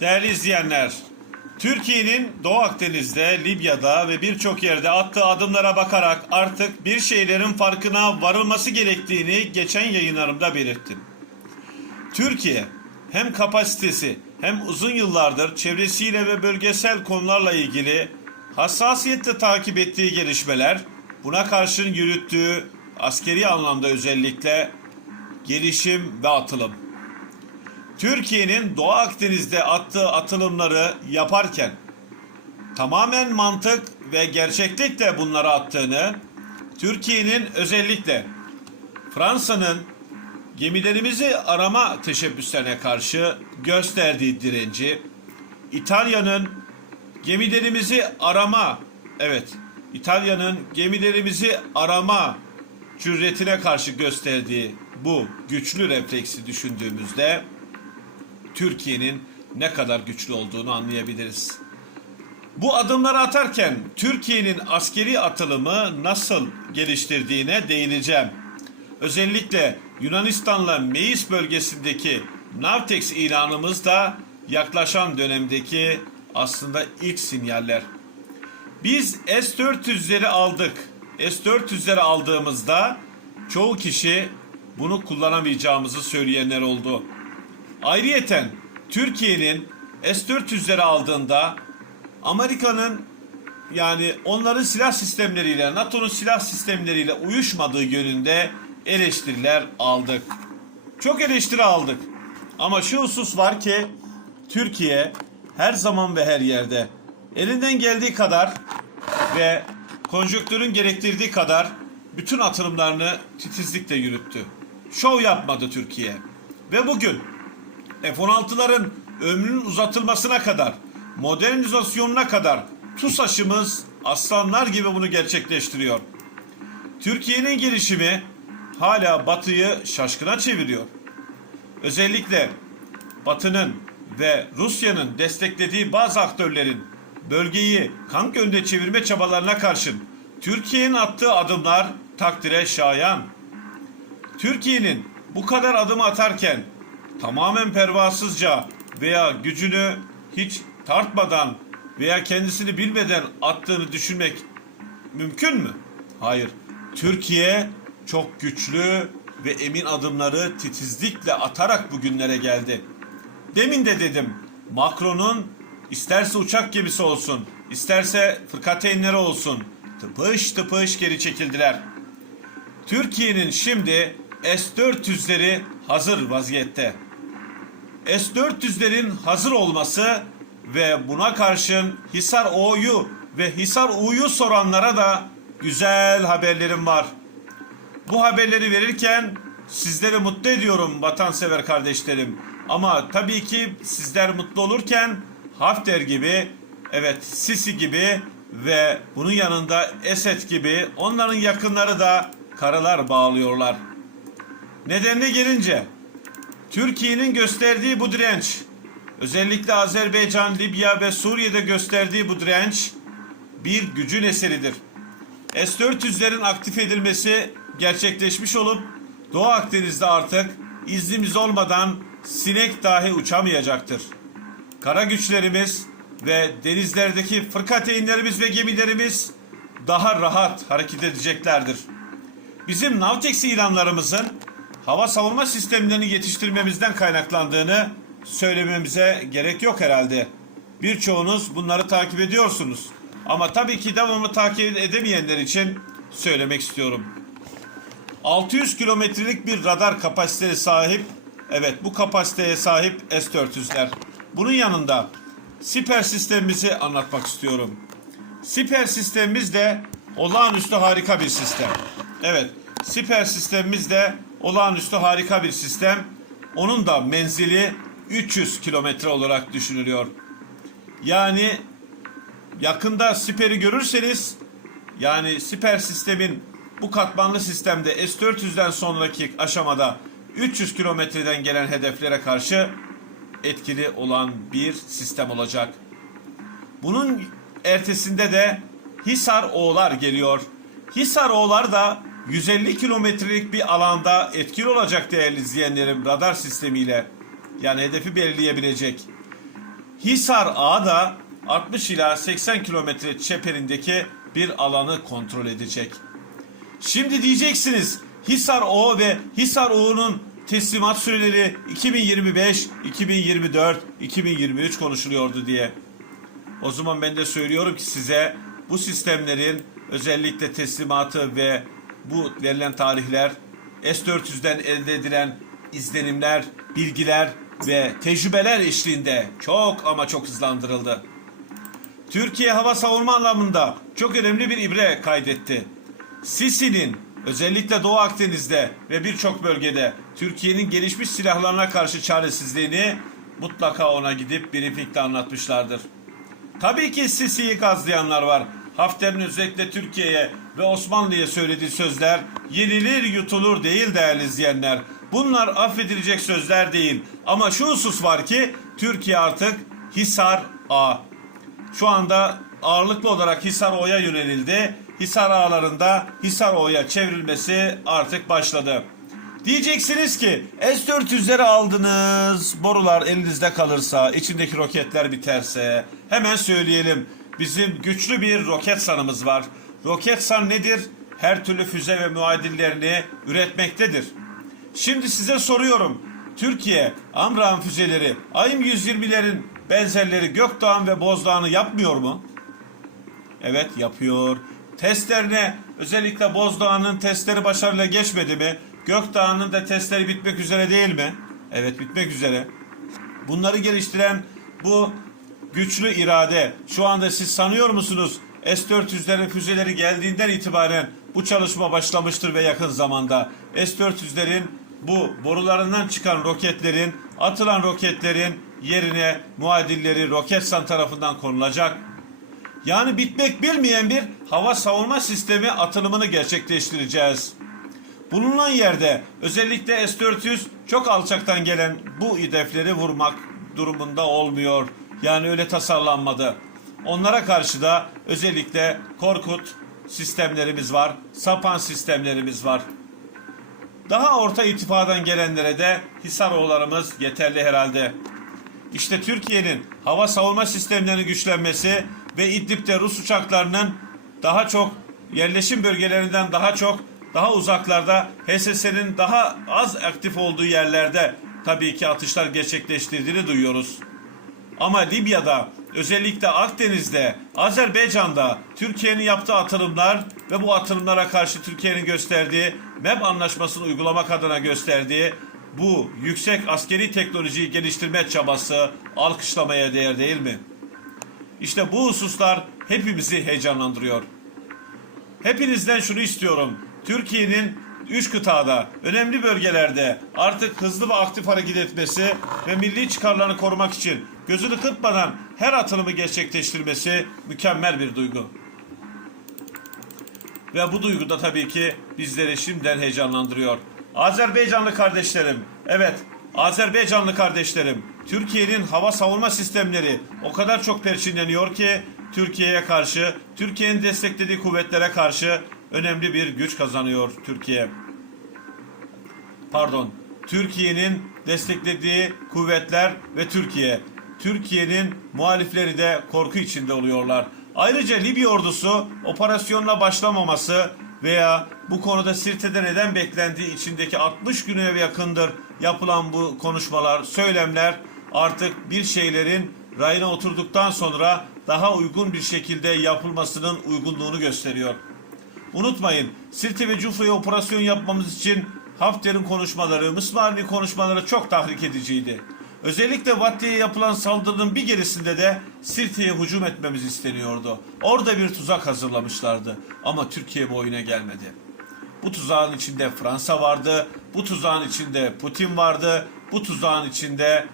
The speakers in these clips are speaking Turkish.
Değerli izleyenler, Türkiye'nin Doğu Akdeniz'de, Libya'da ve birçok yerde attığı adımlara bakarak artık bir şeylerin farkına varılması gerektiğini geçen yayınlarımda belirttim. Türkiye hem kapasitesi hem uzun yıllardır çevresiyle ve bölgesel konularla ilgili hassasiyetle takip ettiği gelişmeler, buna karşın yürüttüğü askeri anlamda özellikle gelişim ve atılım. Türkiye'nin Doğu Akdeniz'de attığı atılımları yaparken tamamen mantık ve gerçeklikle bunları attığını, Türkiye'nin özellikle Fransa'nın gemilerimizi arama teşebbüslerine karşı gösterdiği direnci, İtalya'nın gemilerimizi arama, evet, İtalya'nın gemilerimizi arama cüretine karşı gösterdiği bu güçlü refleksi düşündüğümüzde Türkiye'nin ne kadar güçlü olduğunu anlayabiliriz. Bu adımları atarken Türkiye'nin askeri atılımı nasıl geliştirdiğine değineceğim. Özellikle Yunanistan'la Meis bölgesindeki Navtex ilanımız da yaklaşan dönemdeki aslında ilk sinyaller. Biz S-400'leri aldık. S-400'leri aldığımızda çoğu kişi bunu kullanamayacağımızı söyleyenler oldu. Ayrıyeten Türkiye'nin S-400'leri aldığında Amerika'nın yani onların silah sistemleriyle NATO'nun silah sistemleriyle uyuşmadığı yönünde eleştiriler aldık. Çok eleştiri aldık. Ama şu husus var ki Türkiye her zaman ve her yerde elinden geldiği kadar ve konjonktürün gerektirdiği kadar bütün atılımlarını titizlikle yürüttü. Şov yapmadı Türkiye. Ve bugün F-16'ların ömrünün uzatılmasına kadar, modernizasyonuna kadar TUSAŞ'ımız aslanlar gibi bunu gerçekleştiriyor. Türkiye'nin gelişimi hala Batı'yı şaşkına çeviriyor. Özellikle Batı'nın ve Rusya'nın desteklediği bazı aktörlerin bölgeyi kan gönde çevirme çabalarına karşın Türkiye'nin attığı adımlar takdire şayan. Türkiye'nin bu kadar adım atarken tamamen pervasızca veya gücünü hiç tartmadan veya kendisini bilmeden attığını düşünmek mümkün mü? Hayır. Türkiye çok güçlü ve emin adımları titizlikle atarak bugünlere geldi. Demin de dedim Macron'un isterse uçak gemisi olsun, isterse fırkateynleri olsun tıpış tıpış geri çekildiler. Türkiye'nin şimdi S-400'leri hazır vaziyette. S-400'lerin hazır olması ve buna karşın Hisar O'yu ve Hisar U'yu soranlara da güzel haberlerim var. Bu haberleri verirken sizleri mutlu ediyorum vatansever kardeşlerim. Ama tabii ki sizler mutlu olurken Hafter gibi, evet Sisi gibi ve bunun yanında Esed gibi onların yakınları da karalar bağlıyorlar. Nedenine gelince Türkiye'nin gösterdiği bu direnç, özellikle Azerbaycan, Libya ve Suriye'de gösterdiği bu direnç bir gücün eseridir. S-400'lerin aktif edilmesi gerçekleşmiş olup Doğu Akdeniz'de artık iznimiz olmadan sinek dahi uçamayacaktır. Kara güçlerimiz ve denizlerdeki fırkateynlerimiz ve gemilerimiz daha rahat hareket edeceklerdir. Bizim Navtex ilanlarımızın hava savunma sistemlerini yetiştirmemizden kaynaklandığını söylememize gerek yok herhalde. Birçoğunuz bunları takip ediyorsunuz. Ama tabii ki devamlı takip edemeyenler için söylemek istiyorum. 600 kilometrelik bir radar kapasitesi sahip, evet bu kapasiteye sahip S-400'ler. Bunun yanında siper sistemimizi anlatmak istiyorum. Siper sistemimiz de olağanüstü harika bir sistem. Evet, siper sistemimiz de olağanüstü harika bir sistem. Onun da menzili 300 kilometre olarak düşünülüyor. Yani yakında siperi görürseniz yani siper sistemin bu katmanlı sistemde S-400'den sonraki aşamada 300 kilometreden gelen hedeflere karşı etkili olan bir sistem olacak. Bunun ertesinde de Hisar Oğlar geliyor. Hisar Oğlar da 150 kilometrelik bir alanda etkili olacak değerli izleyenlerim radar sistemiyle. Yani hedefi belirleyebilecek. Hisar Ağa da 60 ila 80 kilometre çeperindeki bir alanı kontrol edecek. Şimdi diyeceksiniz Hisar O ve Hisar O'nun teslimat süreleri 2025, 2024, 2023 konuşuluyordu diye. O zaman ben de söylüyorum ki size bu sistemlerin özellikle teslimatı ve bu verilen tarihler S-400'den elde edilen izlenimler, bilgiler ve tecrübeler eşliğinde çok ama çok hızlandırıldı. Türkiye hava savunma anlamında çok önemli bir ibre kaydetti. Sisi'nin özellikle Doğu Akdeniz'de ve birçok bölgede Türkiye'nin gelişmiş silahlarına karşı çaresizliğini mutlaka ona gidip briefingde anlatmışlardır. Tabii ki Sisi'yi gazlayanlar var. Hafter'in özellikle Türkiye'ye ve Osmanlı'ya söylediği sözler yenilir yutulur değil değerli izleyenler. Bunlar affedilecek sözler değil. Ama şu husus var ki Türkiye artık Hisar A. Şu anda ağırlıklı olarak Hisar O'ya yönelildi. Hisar ağlarında Hisar O'ya çevrilmesi artık başladı. Diyeceksiniz ki S-400'leri aldınız, borular elinizde kalırsa, içindeki roketler biterse hemen söyleyelim. Bizim güçlü bir Roketsan'ımız var. Roketsan nedir? Her türlü füze ve muadillerini üretmektedir. Şimdi size soruyorum. Türkiye Amram füzeleri, AIM 120'lerin benzerleri Gökdağ'ın ve Bozdağ'ını yapmıyor mu? Evet yapıyor. Testlerine özellikle Bozdağ'ın testleri başarıyla geçmedi mi? Gökdağ'ın da testleri bitmek üzere değil mi? Evet bitmek üzere. Bunları geliştiren bu güçlü irade şu anda siz sanıyor musunuz? S-400'lerin füzeleri geldiğinden itibaren bu çalışma başlamıştır ve yakın zamanda. S-400'lerin bu borularından çıkan roketlerin, atılan roketlerin yerine muadilleri Roketsan tarafından konulacak. Yani bitmek bilmeyen bir hava savunma sistemi atılımını gerçekleştireceğiz. Bulunan yerde özellikle S-400 çok alçaktan gelen bu hedefleri vurmak durumunda olmuyor. Yani öyle tasarlanmadı. Onlara karşı da özellikle Korkut sistemlerimiz var, Sapan sistemlerimiz var. Daha orta irtifadan gelenlere de Hisaroğullarımız yeterli herhalde. İşte Türkiye'nin hava savunma sistemlerinin güçlenmesi ve İdlib'de Rus uçaklarının daha çok yerleşim bölgelerinden daha çok daha uzaklarda HSS'nin daha az aktif olduğu yerlerde tabii ki atışlar gerçekleştirdiğini duyuyoruz. Ama Libya'da, özellikle Akdeniz'de, Azerbaycan'da Türkiye'nin yaptığı atılımlar ve bu atılımlara karşı Türkiye'nin gösterdiği MEB anlaşmasını uygulamak adına gösterdiği bu yüksek askeri teknolojiyi geliştirme çabası alkışlamaya değer değil mi? İşte bu hususlar hepimizi heyecanlandırıyor. Hepinizden şunu istiyorum. Türkiye'nin üç kıtada, önemli bölgelerde artık hızlı ve aktif hareket etmesi ve milli çıkarlarını korumak için gözünü kırpmadan her atılımı gerçekleştirmesi mükemmel bir duygu. Ve bu duygu da tabii ki bizleri şimdiden heyecanlandırıyor. Azerbaycanlı kardeşlerim, evet Azerbaycanlı kardeşlerim, Türkiye'nin hava savunma sistemleri o kadar çok perçinleniyor ki Türkiye'ye karşı, Türkiye'nin desteklediği kuvvetlere karşı önemli bir güç kazanıyor Türkiye. Pardon, Türkiye'nin desteklediği kuvvetler ve Türkiye. Türkiye'nin muhalifleri de korku içinde oluyorlar. Ayrıca Libya ordusu operasyonla başlamaması veya bu konuda Sirte'de neden beklendiği içindeki 60 güne yakındır yapılan bu konuşmalar, söylemler artık bir şeylerin rayına oturduktan sonra daha uygun bir şekilde yapılmasının uygunluğunu gösteriyor. Unutmayın Sirte ve Cufra'ya operasyon yapmamız için Hafter'in konuşmaları, Mısmar'ın konuşmaları çok tahrik ediciydi. Özellikle Vatti'ye yapılan saldırının bir gerisinde de Sirte'ye hücum etmemiz isteniyordu. Orada bir tuzak hazırlamışlardı ama Türkiye bu oyuna gelmedi. Bu tuzağın içinde Fransa vardı, bu tuzağın içinde Putin vardı, bu tuzağın içinde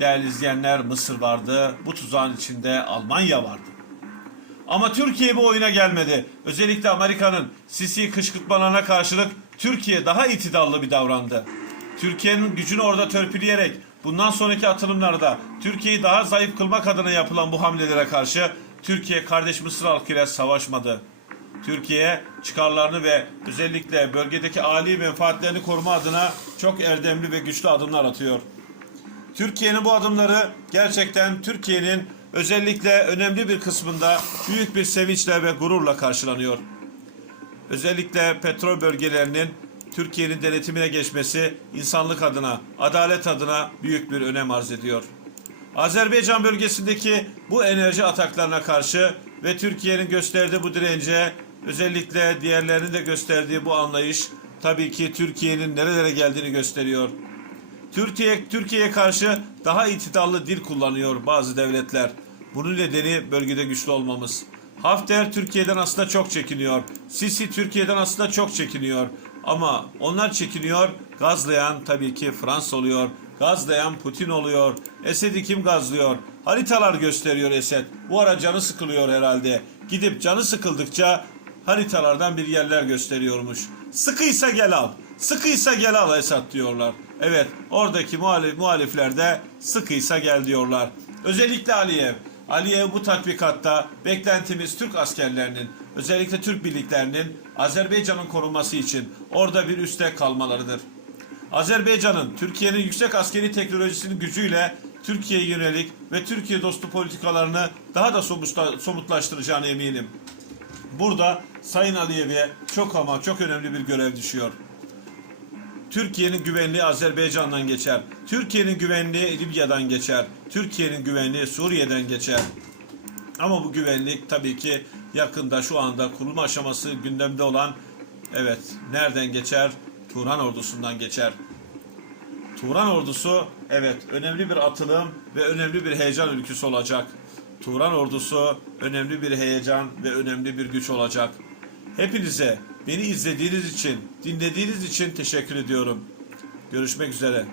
değerli izleyenler Mısır vardı, bu tuzağın içinde Almanya vardı. Ama Türkiye bu oyuna gelmedi. Özellikle Amerika'nın Sisi'yi kışkırtmalarına karşılık Türkiye daha itidallı bir davrandı. Türkiye'nin gücünü orada törpüleyerek bundan sonraki atılımlarda Türkiye'yi daha zayıf kılmak adına yapılan bu hamlelere karşı Türkiye kardeş Mısır halkıyla savaşmadı. Türkiye çıkarlarını ve özellikle bölgedeki âli menfaatlerini koruma adına çok erdemli ve güçlü adımlar atıyor. Türkiye'nin bu adımları gerçekten Türkiye'nin özellikle önemli bir kısmında büyük bir sevinçle ve gururla karşılanıyor. Özellikle petrol bölgelerinin Türkiye'nin denetimine geçmesi insanlık adına, adalet adına büyük bir önem arz ediyor. Azerbaycan bölgesindeki bu enerji ataklarına karşı ve Türkiye'nin gösterdiği bu dirence, özellikle diğerlerinin de gösterdiği bu anlayış tabii ki Türkiye'nin nerelere geldiğini gösteriyor. Türkiye Türkiye'ye karşı daha itidallı dil kullanıyor bazı devletler. Bunun nedeni bölgede güçlü olmamız. Hafter Türkiye'den aslında çok çekiniyor. Sisi Türkiye'den aslında çok çekiniyor. Ama onlar çekiniyor. Gazlayan tabii ki Fransa oluyor. Gazlayan Putin oluyor. Esed'i kim gazlıyor? Haritalar gösteriyor Esed. Bu ara canı sıkılıyor herhalde. Gidip canı sıkıldıkça haritalardan bir yerler gösteriyormuş. Sıkıysa gel al. Sıkıysa gel al Esad diyorlar. Evet oradaki muhalif, muhalifler de sıkıysa gel diyorlar. Özellikle Aliyev. Aliyev bu tatbikatta beklentimiz Türk askerlerinin özellikle Türk birliklerinin Azerbaycan'ın korunması için orada bir üste kalmalarıdır. Azerbaycan'ın Türkiye'nin yüksek askeri teknolojisinin gücüyle Türkiye'ye yönelik ve Türkiye dostu politikalarını daha da somutla- somutlaştıracağına eminim. Burada Sayın Aliyev'e çok ama çok önemli bir görev düşüyor. Türkiye'nin güvenliği Azerbaycan'dan geçer. Türkiye'nin güvenliği Libya'dan geçer. Türkiye'nin güvenliği Suriye'den geçer. Ama bu güvenlik tabii ki yakında şu anda kurulma aşaması gündemde olan evet nereden geçer? Turan ordusundan geçer. Turan ordusu evet önemli bir atılım ve önemli bir heyecan ülküsü olacak. Turan ordusu önemli bir heyecan ve önemli bir güç olacak. Hepinize beni izlediğiniz için, dinlediğiniz için teşekkür ediyorum. Görüşmek üzere.